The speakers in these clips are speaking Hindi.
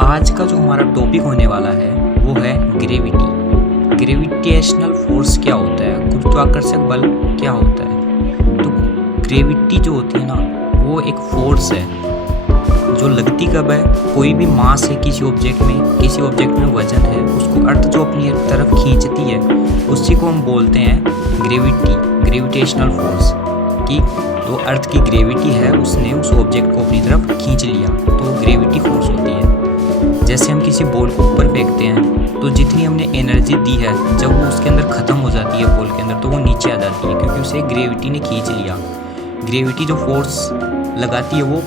आज का जो हमारा टॉपिक होने वाला है वो है ग्रेविटी। ग्रेविटेशनल फोर्स क्या होता है, गुरुत्वाकर्षक बल क्या होता है। तो ग्रेविटी जो होती है ना, वो एक फोर्स है जो लगती कब है, कोई भी मास है किसी ऑब्जेक्ट में वजन है, उसको अर्थ जो अपनी तरफ खींचती है उसी को हम बोलते हैं ग्रेविटेशनल फोर्स। कि तो अर्थ की ग्रेविटी है, उसने उस ऑब्जेक्ट को अपनी तरफ खींच लिया, तो ग्रेविटी फोर्स होती है। जैसे हम किसी बॉल को ऊपर फेंकते हैं तो जितनी हमने एनर्जी दी है, जब वो उसके अंदर ख़त्म हो जाती है बॉल के अंदर, तो वो नीचे आ जाती है क्योंकि उसे ग्रेविटी ने खींच लिया। ग्रेविटी जो फोर्स लगाती है वो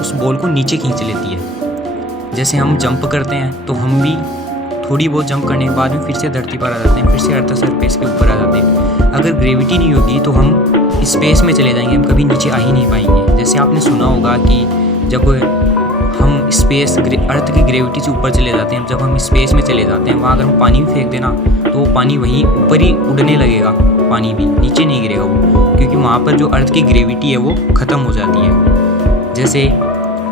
उस बॉल को नीचे खींच लेती है। जैसे हम जंप करते हैं तो हम भी थोड़ी बहुत जंप करने के बाद में फिर से धरती पर आ जाते हैं, फिर से अर्थ सरफेस के ऊपर आ जाते हैं। अगर ग्रेविटी नहीं होगी तो हम स्पेस में चले जाएंगे, हम कभी नीचे आ ही नहीं पाएंगे। जैसे आपने सुना होगा कि जब हम अर्थ की ग्रेविटी से ऊपर चले जाते हैं, जब हम स्पेस में चले जाते हैं, वहाँ अगर हम पानी भी फेंक देना तो वो पानी वहीं ऊपर ही उड़ने लगेगा, पानी भी नीचे नहीं गिरेगा वो, क्योंकि वहाँ पर जो अर्थ की ग्रेविटी है वो ख़त्म हो जाती है। जैसे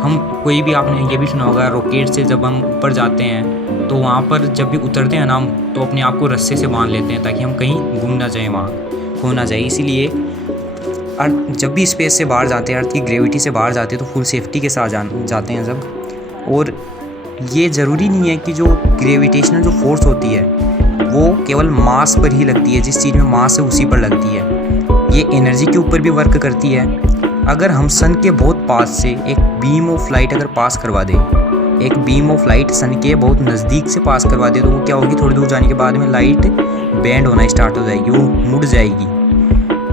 हम कोई भी, आपने ये भी सुना होगा, रॉकेट से जब हम ऊपर जाते हैं तो वहाँ पर जब भी उतरते हैं ना हम, तो अपने आप को रस्से से बांध लेते हैं ताकि हम कहीं गुम ना जाए, वहाँ खो ना जाए। इसीलिए जब भी स्पेस से बाहर जाते हैं, अर्थ की ग्रेविटी से बाहर जाते हैं, तो फुल सेफ्टी के साथ जाते हैं सब। और ये ज़रूरी नहीं है कि जो ग्रेविटेशनल जो फोर्स होती है वो केवल मास पर ही लगती है, जिस चीज़ में मास है उसी पर लगती है। ये एनर्जी के ऊपर भी वर्क करती है। अगर हम सन के बहुत पास से एक बीम ऑफ लाइट अगर पास करवा दें, एक बीम ऑफ लाइट सन के बहुत नज़दीक से पास करवा दे, तो वो क्या होगी, थोड़ी दूर जाने के बाद में लाइट बेंड होना स्टार्ट हो जाएगी, वो मुड़ जाएगी,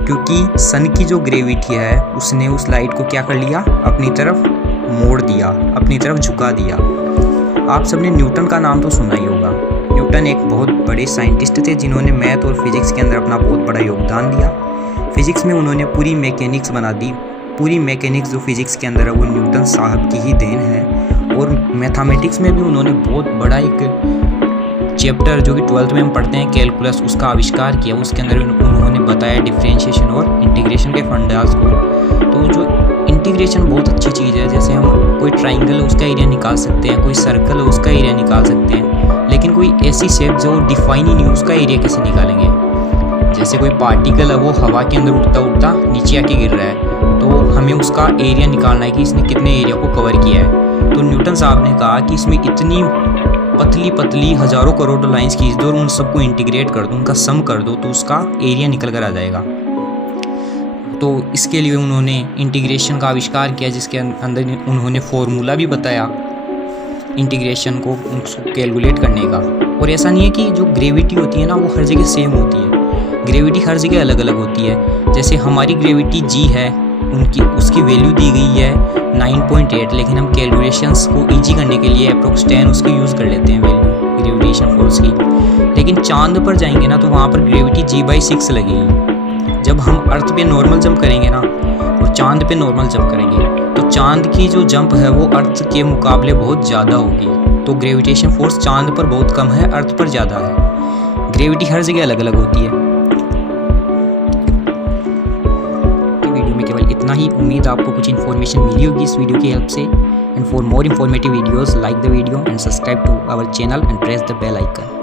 क्योंकि सन की जो ग्रेविटी है उसने उस लाइट को क्या कर लिया, अपनी तरफ मोड़ दिया, अपनी तरफ झुका दिया। आप सबने न्यूटन का नाम तो सुना ही होगा। न्यूटन एक बहुत बड़े साइंटिस्ट थे जिन्होंने मैथ और फिजिक्स के अंदर अपना बहुत बड़ा योगदान दिया। फिजिक्स में उन्होंने पूरी मैकेनिक्स बना दी। पूरी मैकेनिक्स जो फिजिक्स के अंदर है वो न्यूटन साहब की ही देन है। और मैथमेटिक्स में भी उन्होंने बहुत बड़ा एक चैप्टर जो कि 12th में हम पढ़ते हैं, कैलकुलस, उसका आविष्कार किया। उसके अंदर उन्होंने बताया डिफरेंशिएशन और इंटीग्रेशन के फंडास को। तो जो इंटीग्रेशन बहुत अच्छी चीज़ है। जैसे हम कोई ट्राइंगल है उसका एरिया निकाल सकते हैं, कोई सर्कल है उसका एरिया निकाल सकते हैं, लेकिन कोई ऐसी शेप जो डिफाइन ही नहीं उसका एरिया कैसे निकालेंगे। जैसे कोई पार्टिकल है वो हवा के अंदर उड़ता उड़ता नीचे आके गिर रहा है, तो हमें उसका एरिया निकालना है कि इसने कितने एरिया को कवर किया है। तो न्यूटन साहब ने कहा कि इसमें इतनी पतली पतली हज़ारों करोड़ लाइंस खींच दो और उन सबको इंटीग्रेट कर दो, उनका सम कर दो, तो उसका एरिया निकल कर आ जाएगा। तो इसके लिए उन्होंने इंटीग्रेशन का आविष्कार किया, जिसके अंदर उन्होंने फॉर्मूला भी बताया इंटीग्रेशन को उसको कैलकुलेट करने का। और ऐसा नहीं है कि जो ग्रेविटी होती है ना वो हर जगह सेम होती है, ग्रेविटी हर जगह अलग अलग होती है। जैसे हमारी ग्रेविटी जी है, उसकी वैल्यू दी गई है 9.8, लेकिन हम कैलकुलेशंस को ईजी करने के लिए अप्रोक्स 10 उसकी यूज़ कर लेते हैं वैल्यू ग्रेविटेशन फोर्स की। लेकिन चांद पर जाएंगे ना तो वहाँ पर ग्रेविटी G/6 लगेगी। जब हम अर्थ पे नॉर्मल जंप करेंगे ना और चांद पे नॉर्मल जंप करेंगे, तो चांद की जो जंप है वो अर्थ के मुकाबले बहुत ज़्यादा होगी। तो ग्रेविटेशन फोर्स चांद पर बहुत कम है, अर्थ पर ज़्यादा है। ग्रेविटी हर जगह अलग अलग होती है। वीडियो में केवल इतना ही। उम्मीद आपको कुछ इन्फॉर्मेशन मिली होगी इस वीडियो की हेल्प से। And for more informative videos, like the video and subscribe to our channel and press the bell icon.